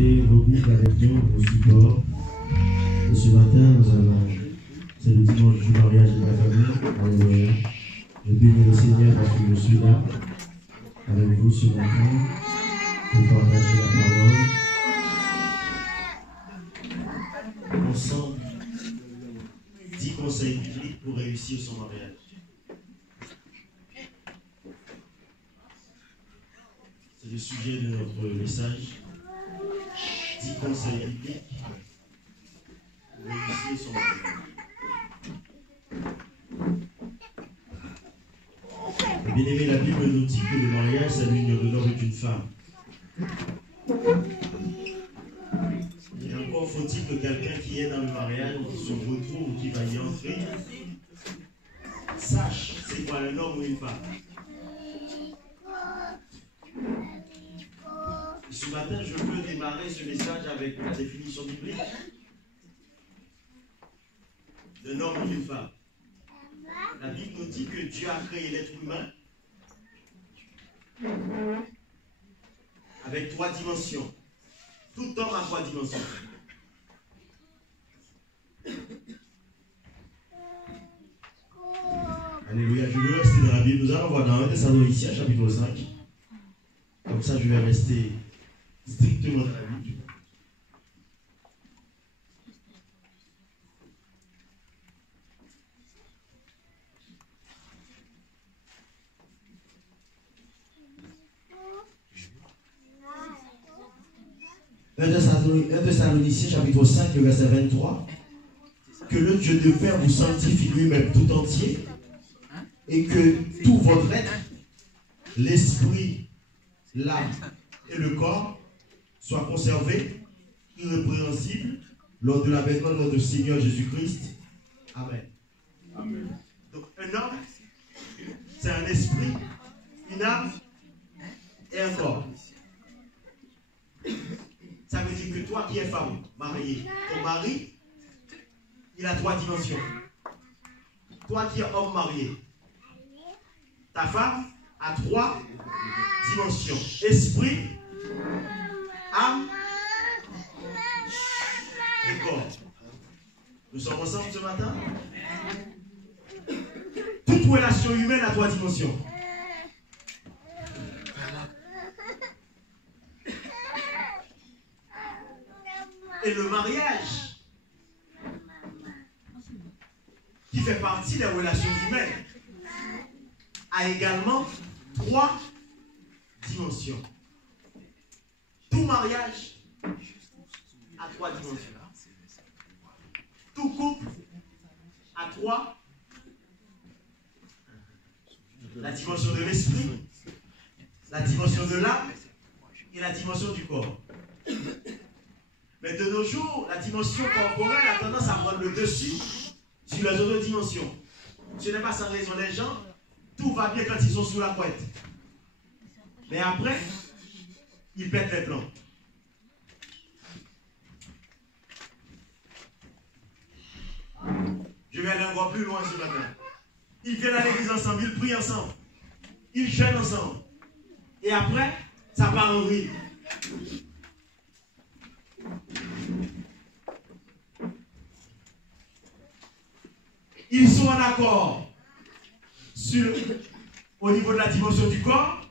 rester au groupe avec nous, au support. Et ce matin, c'est le dimanche du mariage de ma famille. Alléluia. Je bénis le Seigneur parce que je suis là avec vous ce matin pour partager la parole. Ensemble, 10 conseils bibliques pour réussir son mariage. C'est le sujet de notre message. 10 conseils bibliques pour réussir son mariage. Bien aimé, la Bible nous dit que le mariage, c'est l'union de l'homme et d'une femme. Et encore faut-il que quelqu'un qui est dans le mariage, ou qui se retrouve, ou qui va y entrer, sache c'est quoi un homme ou une femme. Et ce matin, je veux démarrer ce message avec la définition biblique d'un homme ou d'une femme. La Bible nous dit que Dieu a créé l'être humain avec 3 dimensions. Tout homme a 3 dimensions. Alléluia, je vais rester dans la Bible. Nous allons voir dans 1 Thessaloniciens chapitre 5. Comme ça, je vais rester strictement dans la Bible. Un Thessaloniciens chapitre 5, le verset 23. Que le Dieu de Père vous sanctifie lui-même tout entier, et que tout votre être, l'esprit, l'âme et le corps, soient conservés irrépréhensibles lors de l'avènement de notre Seigneur Jésus-Christ. Amen. Amen. Donc un homme, c'est un esprit, une âme et un corps. Ça veut dire que toi qui es femme, mariée, ton mari, il a 3 dimensions. Toi qui es homme marié, ta femme a 3 dimensions. Esprit, âme et corps. Nous sommes ensemble ce matin. Toute relation humaine a 3 dimensions. Et le mariage, qui fait partie des relations humaines, a également 3 dimensions. Tout mariage a 3 dimensions. Tout couple a 3. La dimension de l'esprit, la dimension de l'âme et la dimension du corps. Mais de nos jours, la dimension corporelle a tendance à prendre le dessus sur les autres dimensions. Ce n'est pas sans raison. Les gens, tout va bien quand ils sont sous la couette. Mais après, ils pètent les plombs. Je vais aller encore plus loin ce matin. Ils viennent à l'église ensemble, ils prient ensemble, ils jeûnent ensemble. Et après, ça part en rire. Ils sont en accord au niveau de la dimension du corps.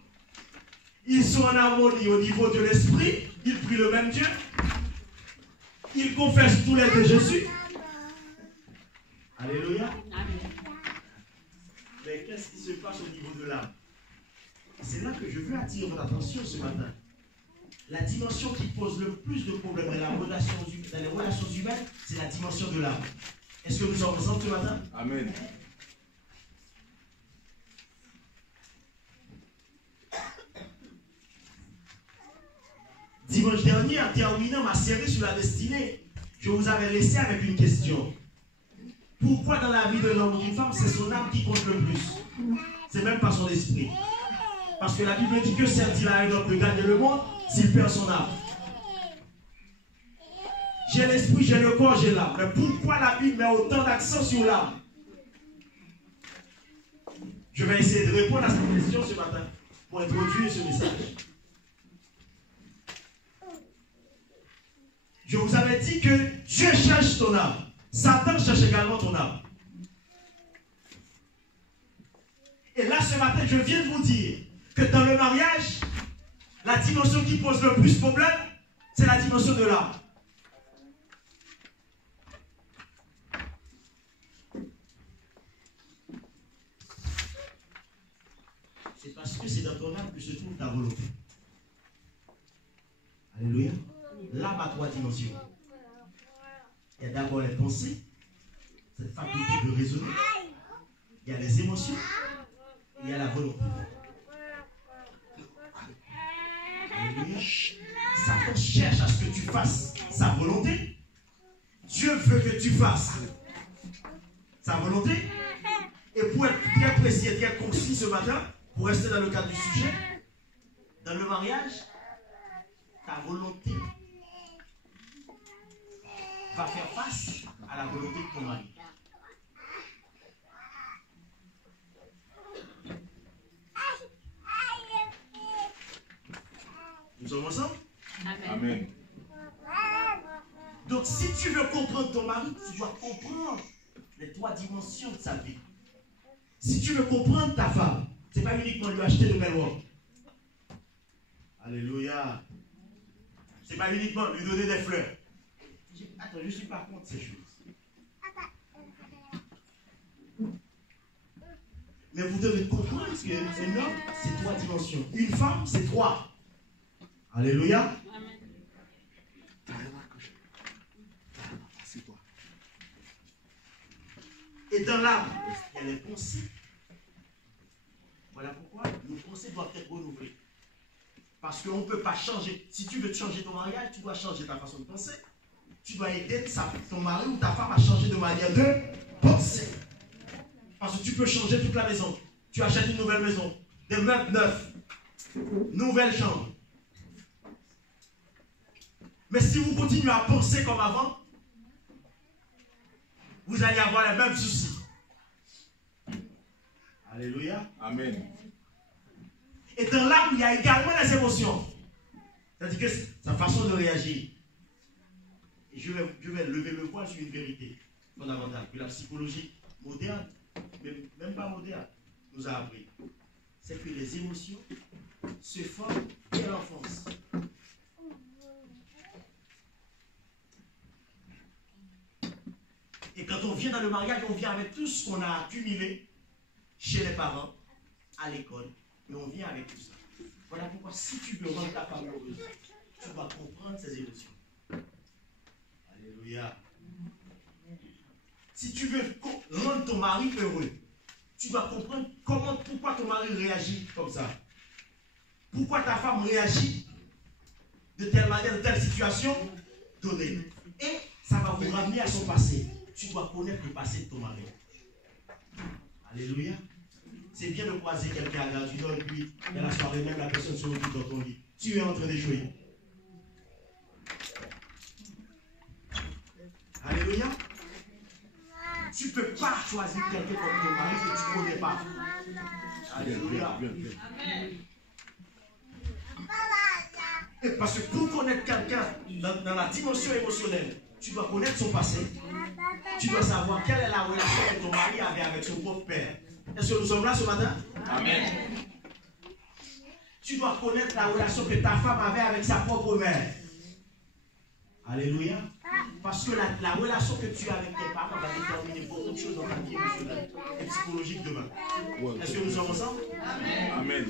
Ils sont en harmonie au niveau de l'esprit. Ils prient le même Dieu. Ils confessent tous les deux Jésus. Alléluia. Mais qu'est-ce qui se passe au niveau de l'âme? C'est là que je veux attirer votre attention ce matin. La dimension qui pose le plus de problèmes dans les relations humaines, c'est la dimension de l'âme. Est-ce que nous sommes ensemble ce matin? Amen. Dimanche dernier, en terminant ma série sur la destinée, je vous avais laissé avec une question. Pourquoi dans la vie de l'homme ou d'une femme, c'est son âme qui compte le plus? C'est même pas son esprit. Parce que la Bible dit que sert-il à un homme de gagner le monde s'il perd son âme? J'ai l'esprit, j'ai le corps, j'ai l'âme. Mais pourquoi la Bible met autant d'accent sur l'âme? Je vais essayer de répondre à cette question ce matin pour introduire ce message. Je vous avais dit que Dieu cherche ton âme. Satan cherche également ton âme. Et là, ce matin, je viens de vous dire que dans le mariage, la dimension qui pose le plus de problème, c'est la dimension de l'âme. C'est parce que c'est dans ton âme que se trouve ta volonté. Alléluia. L'âme a 3 dimensions. Il y a d'abord les pensées, cette faculté de raisonner. Il y a les émotions. Et il y a la volonté. Alléluia. Satan cherche à ce que tu fasses sa volonté. Dieu veut que tu fasses sa volonté. Et pour être très précis et très concis ce matin, pour rester dans le cadre du sujet, dans le mariage, ta volonté va faire face à la volonté de ton mari. Nous sommes ensemble? Amen. Donc si tu veux comprendre ton mari, tu dois comprendre les 3 dimensions de sa vie. Si tu veux comprendre ta femme, ce n'est pas uniquement lui acheter de belles robes. Alléluia. Ce n'est pas uniquement lui donner des fleurs. Attends, je ne suis pas contre ces choses. Mais vous devez comprendre que un homme, c'est 3 dimensions. Une femme, c'est 3. Alléluia. Et dans l'âme, il y a les pensées. Voilà pourquoi nos pensées doivent être renouvelées. Parce qu'on ne peut pas changer. Si tu veux changer ton mariage, tu dois changer ta façon de penser. Tu dois aider ton mari ou ta femme à changer de manière de penser. Parce que tu peux changer toute la maison. Tu achètes une nouvelle maison, des meubles neufs, nouvelle chambre. Mais si vous continuez à penser comme avant, vous allez avoir les mêmes soucis. Alléluia. Amen. Et dans l'âme, il y a également les émotions. C'est-à-dire que sa façon de réagir. Et je vais lever le voile sur une vérité fondamentale que la psychologie moderne, même pas moderne, nous a appris. C'est que les émotions se forment dès l'enfance. Et quand on vient dans le mariage, on vient avec tout ce qu'on a accumulé chez les parents, à l'école, et on vient avec tout ça. Voilà pourquoi si tu veux rendre ta femme heureuse, tu dois comprendre ses émotions. Alléluia. Si tu veux rendre ton mari heureux, tu dois comprendre pourquoi ton mari réagit comme ça. Pourquoi ta femme réagit de telle manière, de telle situation donnée. Et ça va vous ramener à son passé. Tu dois connaître le passé de ton mari. Alléluia. C'est bien de croiser quelqu'un à l'heure du nord et puis dans la soirée même la personne se retrouve dans ton lit. Tu es en train d'échouer. Alléluia. Tu ne peux pas choisir quelqu'un comme ton mari que tu ne connais pas. Alléluia. Et parce que pour connaître quelqu'un dans la dimension émotionnelle, tu dois connaître son passé. Tu dois savoir quelle est la relation que ton mari avait avec son propre père. Est-ce que nous sommes là ce matin? Amen. Tu dois connaître la relation que ta femme avait avec sa propre mère. Alléluia. Parce que la relation que tu as avec tes parents va déterminer beaucoup de choses dans ta vie émotionnelle et psychologique demain. Est-ce que nous sommes ensemble? Amen. Amen.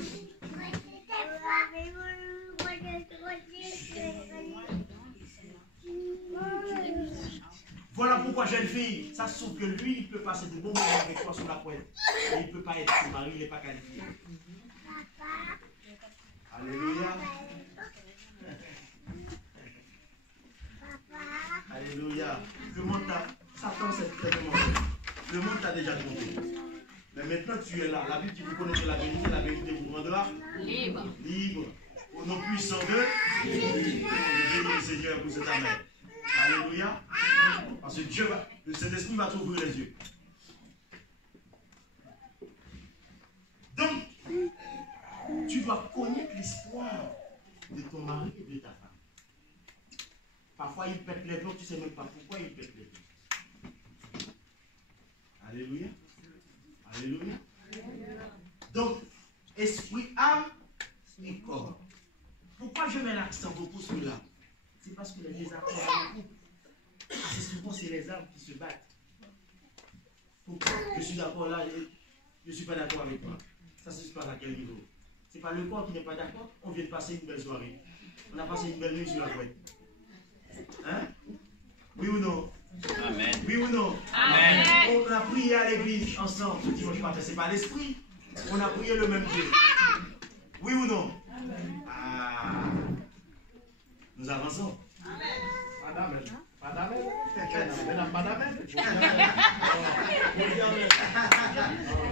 Voilà pourquoi, jeune fille, ça se trouve que lui, il peut passer de bons moments avec toi sur la pointe. Mais il ne peut pas être son mari, il n'est pas qualifié. Alléluia. Alléluia. Le monde t'a... Satan, c'est très demandé. Le monde t'a déjà demandé. Mais maintenant, tu es là. La Bible dit, vous connaissez la vérité vous rendra libre. Libre. Au nom puissant de Jésus. Le Seigneur pour cette année. Alléluia. Parce que Dieu va, le Saint-Esprit va t'ouvrir les yeux. Donc, tu dois connaître l'histoire de ton mari et de ta femme. Parfois, il pète les plombs, tu ne sais même pas pourquoi il pète les plombs. Alléluia. Alléluia. Donc, esprit, âme et corps. Pourquoi je mets l'accent beaucoup sur l'âme? C'est parce que les désaccords beaucoup. Assez souvent, c'est les âmes qui se battent. Pourquoi? Je suis d'accord là, je ne suis pas d'accord avec toi. Ça se passe à quel niveau? Ce n'est pas le corps qui n'est pas d'accord. On vient de passer une belle soirée. On a passé une belle nuit sur la couette. Hein? Oui ou non? Amen. Oui ou non? Amen. On a prié à l'église ensemble ce dimanche matin. Ce n'est pas l'esprit. On a prié le même Dieu. Oui ou non? Ah. Nous avançons. Madame. Madame. Madame.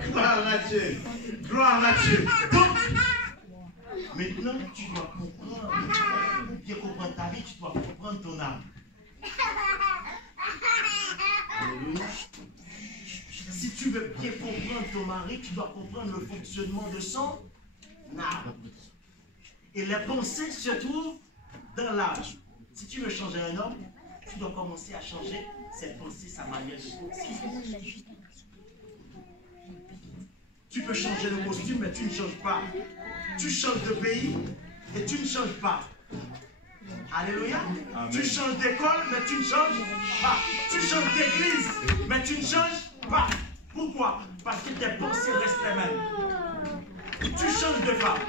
Gloire à Dieu. Gloire à Dieu. Donc, maintenant, tu dois comprendre. Pour bien comprendre ta vie, tu dois comprendre ton âme. Alléluia. Si tu veux bien comprendre ton mari, tu dois comprendre le fonctionnement de son âme. Et les pensées se trouvent dans l'âme. Si tu veux changer un homme, tu dois commencer à changer ses pensées, sa manière de penser. Tu peux changer le costume, mais tu ne changes pas. Tu changes de pays et tu ne changes pas. Alléluia. Amen. Tu changes d'école, mais tu ne changes pas. Tu changes d'église, mais tu ne changes pas. Pourquoi? Parce que tes pensées restent les mêmes. Tu changes de femme.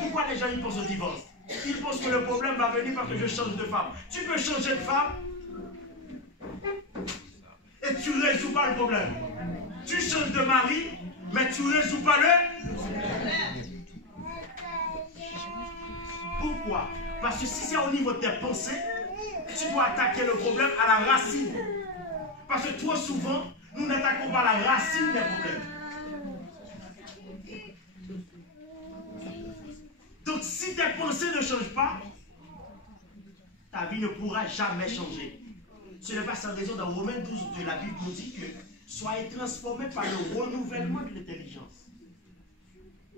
Pourquoi les gens ils pensent au divorce? Ils pensent que le problème va venir parce que je change de femme. Tu peux changer de femme et tu ne résous pas le problème. Tu changes de mari, mais tu ne résous pas le problème. Pourquoi? Parce que si c'est au niveau de tes pensées, tu dois attaquer le problème à la racine. Parce que trop souvent, nous n'attaquons pas la racine des problèmes. Donc si tes pensées ne changent pas, ta vie ne pourra jamais changer. Ce n'est pas sans raison dans Romains 12 de la Bible nous dit que soyez transformés par le renouvellement de l'intelligence.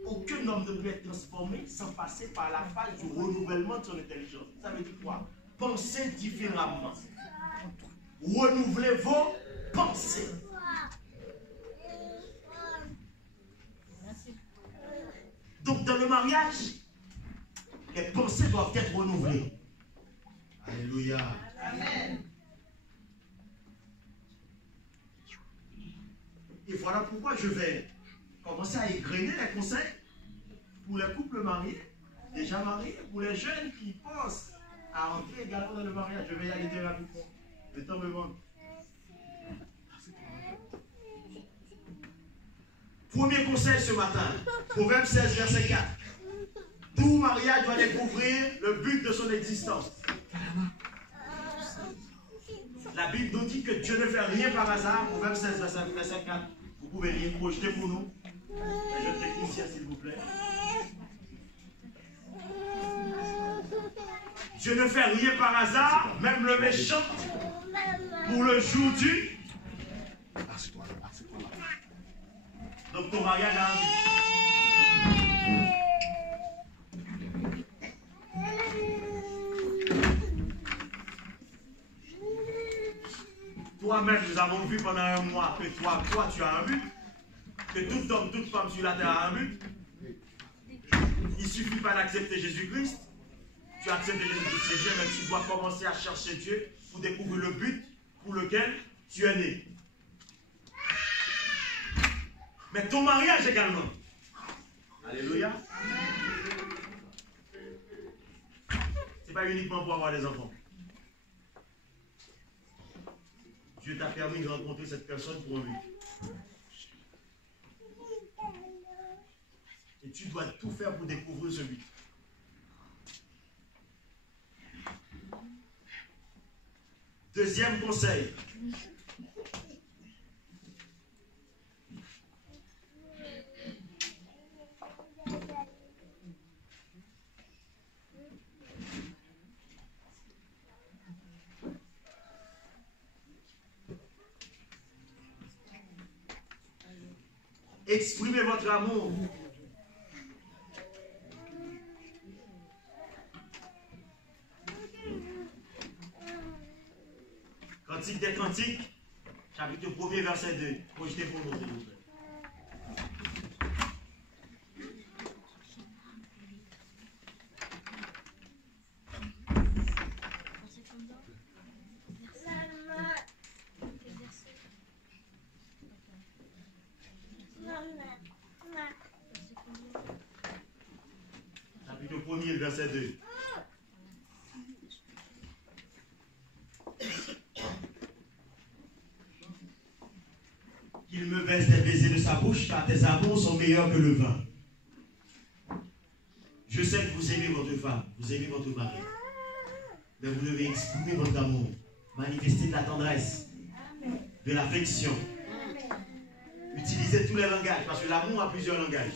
Aucun homme ne peut être transformé sans passer par la phase du renouvellement de son intelligence. Ça veut dire quoi? Pensez différemment. Renouvelez vos pensées. Donc dans le mariage, les pensées doivent être renouvelées. Alléluia. Amen. Et voilà pourquoi je vais commencer à égrener les conseils pour les couples mariés, déjà mariés, pour les jeunes qui pensent à entrer également dans le mariage. Je vais y aller très rapidement. Le temps me manque. Premier conseil ce matin, Proverbe 16, verset 4. Tout mariage doit découvrir le but de son existence. La Bible nous dit que Dieu ne fait rien par hasard. Proverbe 16, verset 4. Vous pouvez lire, projeter pour nous. Les jeunes techniciens, s'il vous plaît. Dieu ne fait rien par hasard, même le méchant, pour le jour du. Donc ton mariage a un but. Toi-même, nous avons vu pendant un mois que toi, tu as un but. Que tout homme, toute femme sur la terre a un but. Il ne suffit pas d'accepter Jésus-Christ. Tu acceptes Jésus-Christ, c'est Dieu, mais tu dois commencer à chercher Dieu pour découvrir le but pour lequel tu es né. Mais ton mariage également. Alléluia. Ce n'est pas uniquement pour avoir des enfants. Dieu t'a permis de rencontrer cette personne pour un but. Et tu dois tout faire pour découvrir ce but. Deuxième conseil. Exprimez votre amour. Cantique des Cantiques, chapitre 1er, verset 2. Projetez pour nous, s'il vous plaît. Chapitre 1er, verset 2. Qu'il me baisse des baisers de sa bouche, car tes amours sont meilleurs que le vin. Je sais que vous aimez votre femme, vous aimez votre mari. Mais vous devez exprimer votre amour, manifester de la tendresse, de l'affection. Utilisez tous les langages, parce que l'amour a plusieurs langages.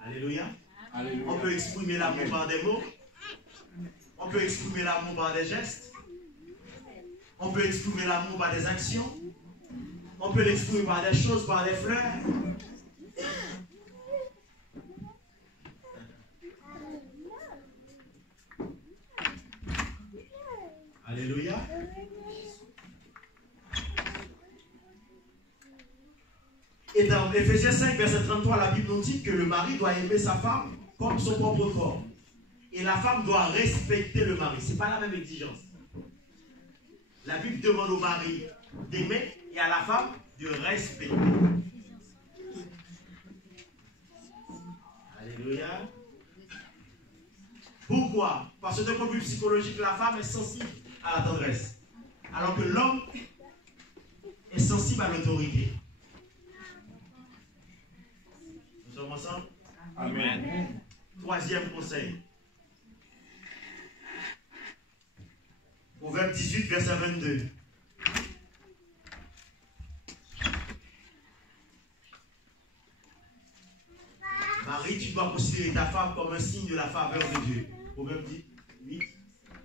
Alléluia. Alléluia. On peut exprimer l'amour par des mots. On peut exprimer l'amour par des gestes. On peut exprimer l'amour par des actions. On peut l'exprimer par des choses, par des fleurs. Alléluia. Et dans Éphésiens 5, verset 33, la Bible nous dit que le mari doit aimer sa femme comme son propre corps. Et la femme doit respecter le mari. Ce n'est pas la même exigence. La Bible demande au mari d'aimer et à la femme de respecter. Alléluia. Pourquoi? Parce que d'un point de vue psychologique, la femme est sensible à la tendresse. Alors que l'homme est sensible à l'autorité. Nous sommes ensemble? Amen. Troisième conseil. Proverbe 18, verset 22. Marie, tu dois considérer ta femme comme un signe de la faveur de Dieu. Proverbe 8.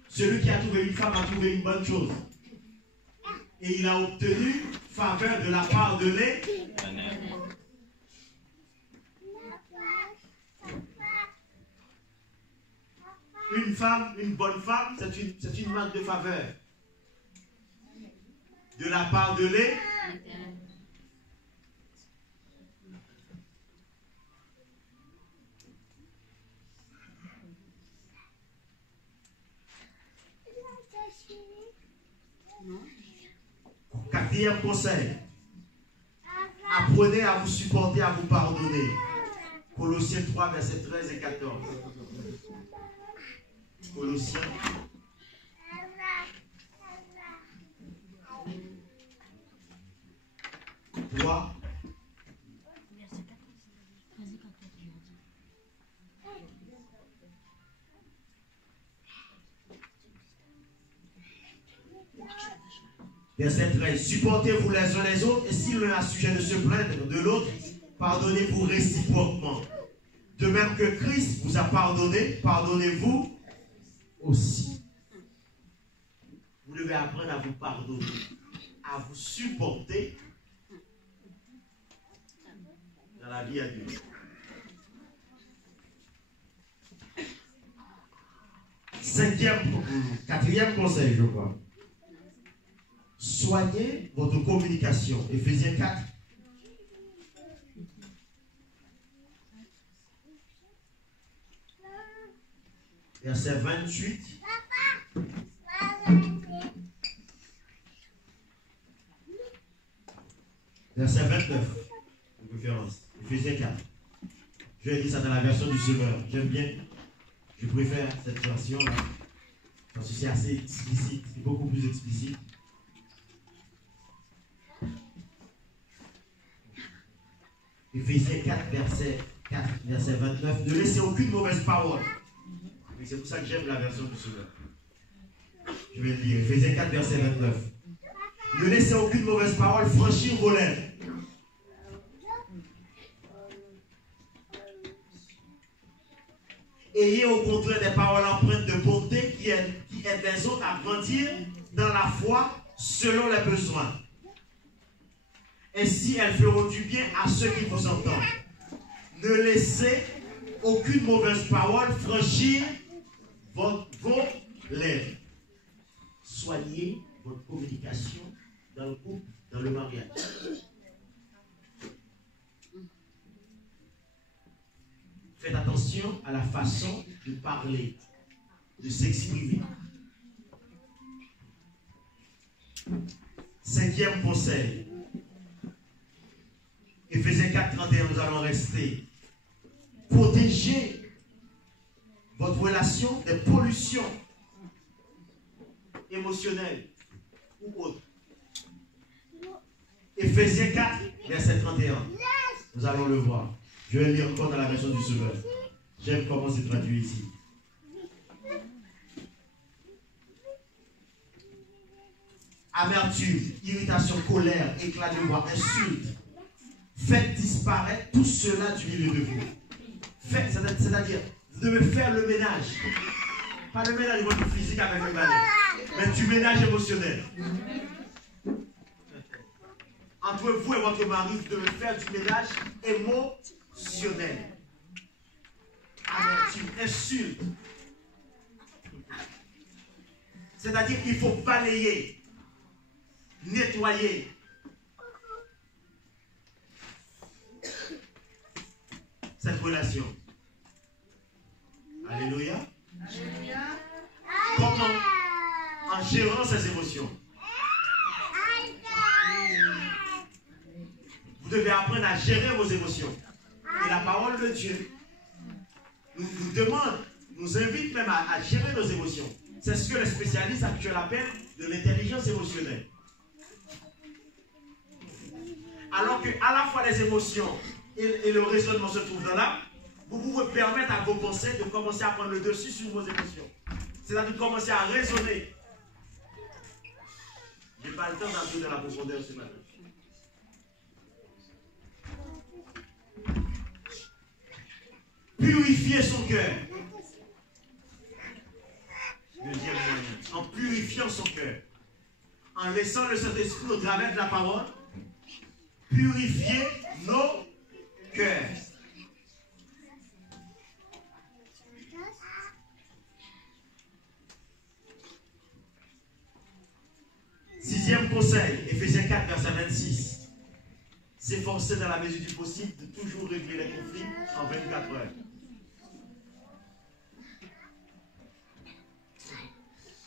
Celui qui a trouvé une femme a trouvé une bonne chose. Et il a obtenu faveur de la part de l'Éternel. Une femme, une bonne femme, c'est une marque de faveur. De la part de l'Éternel. Quatrième conseil. Apprenez à vous supporter, à vous pardonner. Colossiens 3, versets 13 et 14. Colossiens 3. Verset 13. Supportez-vous les uns les autres, et si l'un a sujet de se plaindre de l'autre, pardonnez-vous réciproquement. De même que Christ vous a pardonné, pardonnez-vous aussi. Vous devez apprendre à vous pardonner, à vous supporter dans la vie à Dieu. Quatrième conseil, je crois. Soignez votre communication. Éphésiens 4. Verset 28. Verset 29. De préférence. Éphésiens 4. Je vais dire ça dans la version du Semeur. J'aime bien. Je préfère cette version-là. Parce que c'est assez explicite. C'est beaucoup plus explicite. Éphésiens 4, verset 29. Ne laissez aucune mauvaise parole. Et c'est pour ça que j'aime la version du Semeur. Je vais le lire. Éphésiens 4, verset 29. Ne laissez aucune mauvaise parole franchir vos lèvres. Ayez au contraire des paroles empreintes de bonté qui aident les autres à grandir dans la foi selon les besoins. Ainsi, elles feront du bien à ceux qui vous entendent. Ne laissez aucune mauvaise parole franchir vos lèvres. soignez votre communication dans le couple, dans le mariage. Faites attention à la façon de parler, de s'exprimer. 5e conseil. Éphésiens 4, 31, nous allons rester. Protégez votre relation des pollutions émotionnelles ou autres. Éphésiens 4, verset 31. Nous allons le voir. Je vais lire encore dans la version du Sauveur. J'aime comment c'est traduit ici. Amertume, irritation, colère, éclat de voix, insulte. Faites disparaître tout cela du milieu de vous. Faites, c'est-à-dire, vous devez faire le ménage. Pas le ménage de votre physique avec le balai, mais du ménage émotionnel. Entre vous et votre mari, vous devez faire du ménage émotionnel. Amertume, insulte. C'est-à-dire qu'il faut balayer, nettoyer. Cette relation. Alléluia. Comment? En gérant ses émotions. Vous devez apprendre à gérer vos émotions. Et la parole de Dieu nous demande, nous invite même à gérer nos émotions. C'est ce que les spécialistes actuels appellent de l'intelligence émotionnelle. Alors que à la fois les émotions et le raisonnement se trouvent dans l'âme, vous pouvez permettre à vos pensées de commencer à prendre le dessus sur vos émotions. C'est-à-dire de commencer à raisonner. Je n'ai pas le temps d'entrer dans la profondeur ce matin. Purifier son cœur. Deuxième moyen. En purifiant son cœur. En laissant le Saint-Esprit au travers de la parole. Purifier nos cœurs. Sixième conseil, Éphésiens 4, verset 26. S'efforcer dans la mesure du possible de toujours régler les conflits en 24 heures.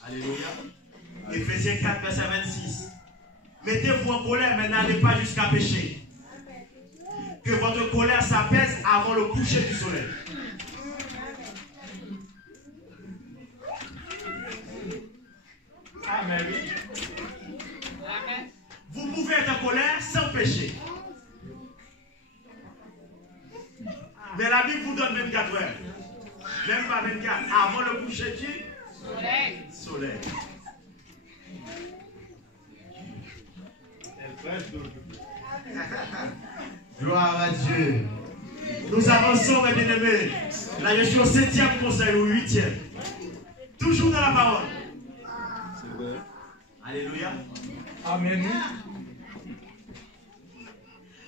Alléluia. Éphésiens 4, verset 26. Mettez-vous en colère, mais n'allez pas jusqu'à pécher. Que votre colère s'apaise avant le coucher du soleil. Amen. Vous pouvez être en colère sans péché. Mais la Bible vous donne 24 heures. Même pas 24. Avant le coucher du soleil. Gloire à Dieu. Nous avançons, mes bien-aimés. Là, je suis au 7e conseil, au 8e. Toujours dans la parole. Alléluia. Amen.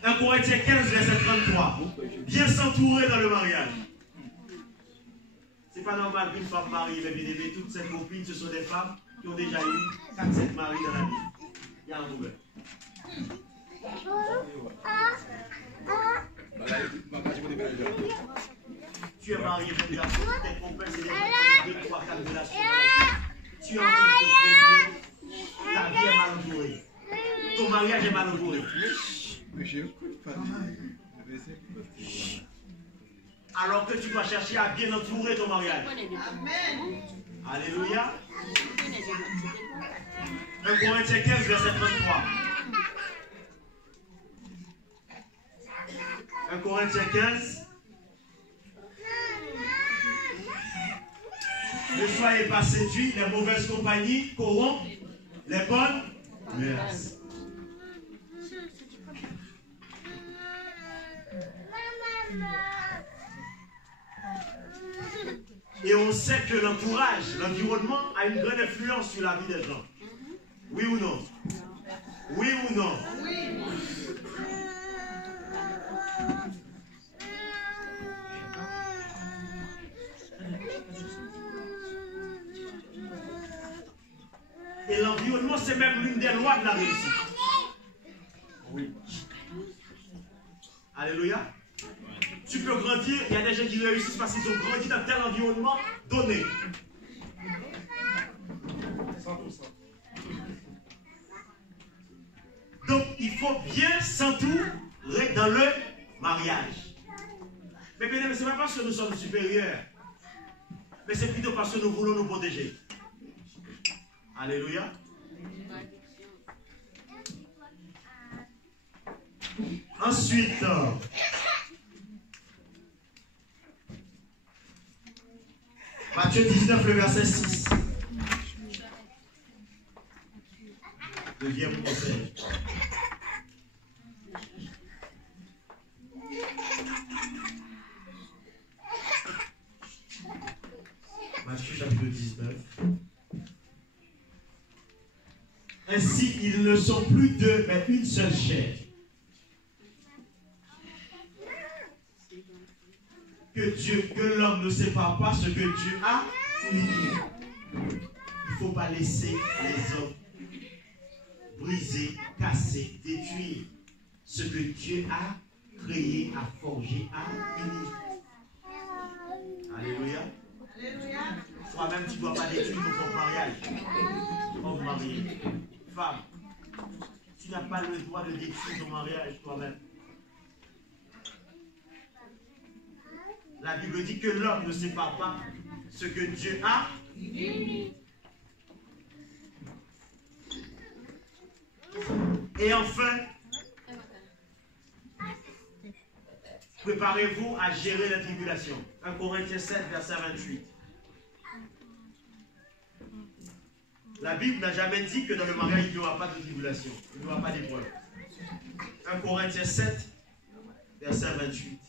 1 Corinthiens 15, verset 33. Bien s'entourer dans le mariage. C'est pas normal qu'une femme mariée, mes bien-aimés, toutes ses copines, ce sont des femmes qui ont déjà eu 4-7 maris dans la vie. Il y a un problème. Tu es marié, mon garçon, tes copains, c'est des 2, 3, 4 relations. Tu es en train de te ta vie est mal entourée. Ton mariage est mal entouré. Alors que tu dois chercher à bien entourer ton mariage. Amen. Alléluia. 1 Corinthiens 15, verset 33. 1 Corinthiens 15. Ne soyez pas séduits, les mauvaises compagnies corrompent les bonnes mœurs. Et on sait que l'entourage, l'environnement a une grande influence sur la vie des gens. Oui ou non? Oui ou non? Oui. Et l'environnement, c'est même l'une des lois de la réussite. Oui. Alléluia. Tu peux grandir, il y a des gens qui réussissent parce qu'ils ont grandi dans tel environnement donné. 100%. Donc, il faut bien s'entourer dans le mariage. Mais bien, ce n'est pas parce que nous sommes supérieurs, mais c'est plutôt parce que nous voulons nous protéger. Alléluia. Ensuite, Matthieu 19, le verset 6. Deuxième conseil. Matthieu chapitre 19. Ainsi, ils ne sont plus deux, mais une seule chair. Que l'homme ne sépare pas ce que Dieu a uni. Il ne faut pas laisser les hommes briser, casser, détruire ce que Dieu a créé, a forgé, a uni. Alléluia. Toi-même, tu ne dois pas détruire ton propre mariage. Homme marié, femme, tu n'as pas le droit de détruire ton mariage toi-même. La Bible dit que l'homme ne sépare pas ce que Dieu a. Et enfin, préparez-vous à gérer la tribulation. 1 Corinthiens 7, verset 28. La Bible n'a jamais dit que dans le mariage, il n'y aura pas de tribulation, il n'y aura pas d'épreuve. 1 Corinthiens 7, verset 28.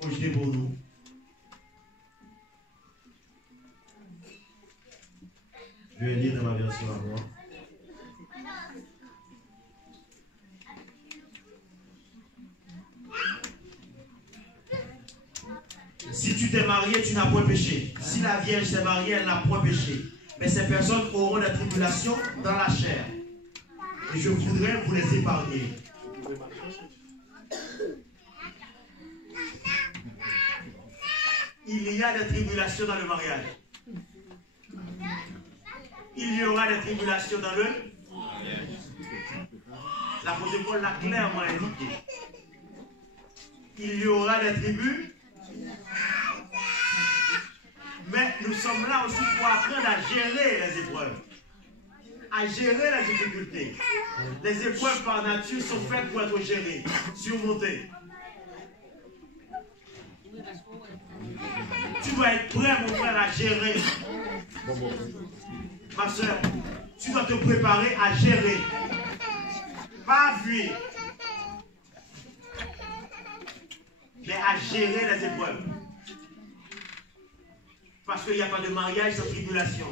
Projetez pour nous. Je vais lire dans ma version à moi. Si tu t'es marié, tu n'as point péché. Si la Vierge s'est mariée, elle n'a point péché. Mais ces personnes auront la tribulation dans la chair. Et je voudrais vous les épargner. Il y a des tribulations dans le mariage. Il y aura des tribulations dans le mariage. L'apôtre Paul l'a clairement indiqué. Il y aura des tribus. Mais nous sommes là aussi pour apprendre à gérer les épreuves. À gérer les difficultés. Les épreuves par nature sont faites pour être gérées, surmontées. Tu dois être prêt, mon frère, à gérer. Ma soeur, tu dois te préparer à gérer. Pas à fuir. Mais à gérer les épreuves. Parce qu'il n'y a pas de mariage sans tribulation.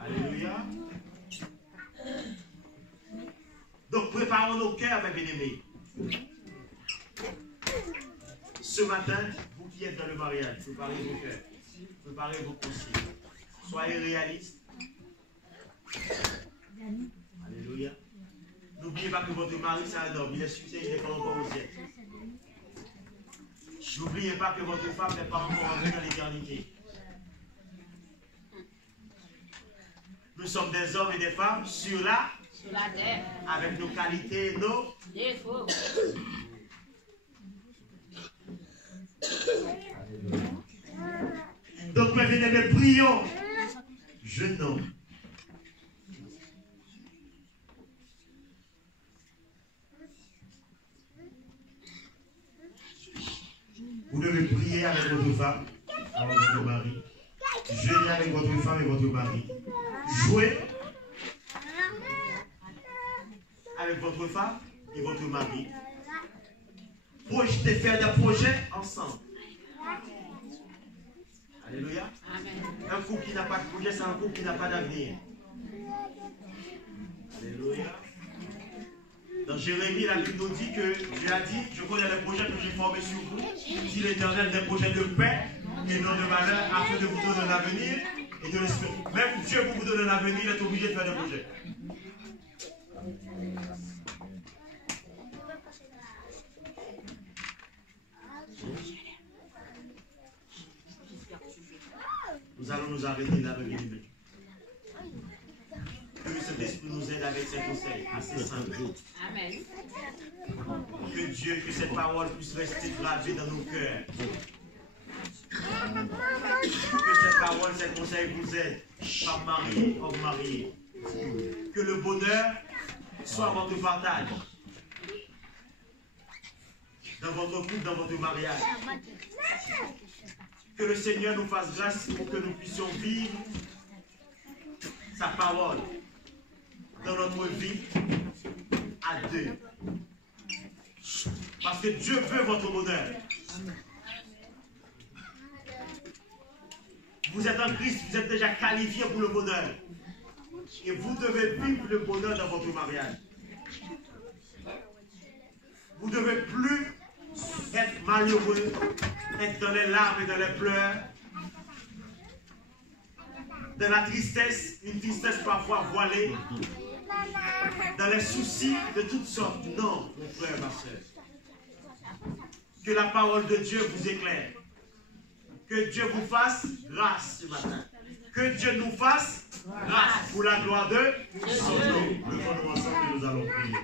Alléluia. Donc préparons nos cœurs, mes bien-aimés. Ce matin, vous qui êtes dans le mariage, préparez vos cœurs. Préparez vos pensées. Soyez réalistes. Alléluia. N'oubliez pas que votre mari, c'est un homme. Il est succès, il n'est pas encore au ciel. N'oubliez pas que votre femme n'est pas encore entrée dans l'éternité. Nous sommes des hommes et des femmes sur la terre, avec nos qualités et nos défauts. Donc, mes bien-aimés, prions. Jeune homme. Vous devez prier avec votre femme, avec votre mari. Jeûner avec votre femme et votre mari. Jouer avec votre femme et votre mari. Projeter, faire des projets ensemble. Alléluia. Un couple qui n'a pas de projet, c'est un couple qui n'a pas d'avenir. Alléluia. Dans Jérémie, la Bible nous dit que Dieu a dit, je connais les projets que j'ai formés sur vous, dit l'Éternel, des projets de paix et non de malheur, afin de vous donner un avenir Et de l'esprit. Même Dieu, pour vous donner l'avenir, il est obligé de faire des projets. Nous allons nous arrêter là, bien aimé. Que le Saint-Esprit nous aide avec ses conseils assez simples. Amen. Que Dieu, que cette parole puisse rester gravée dans nos cœurs. Que cette parole, ces conseils vous aident, par mari, homme marié. Que le bonheur soit votre partage. Dans votre couple, dans votre mariage. Que le Seigneur nous fasse grâce pour que nous puissions vivre sa parole dans notre vie à deux. Parce que Dieu veut votre bonheur. Vous êtes en Christ, vous êtes déjà qualifié pour le bonheur. Et vous devez vivre le bonheur dans votre mariage. Vous ne devez plus être malheureux, être dans les larmes et dans les pleurs, dans la tristesse, une tristesse parfois voilée, dans les soucis de toutes sortes. Non, mon frère, ma soeur. Que la parole de Dieu vous éclaire. Que Dieu vous fasse grâce ce matin. Que Dieu nous fasse grâce pour la gloire de son nom. Levons-nous ensemble et nous allons prier.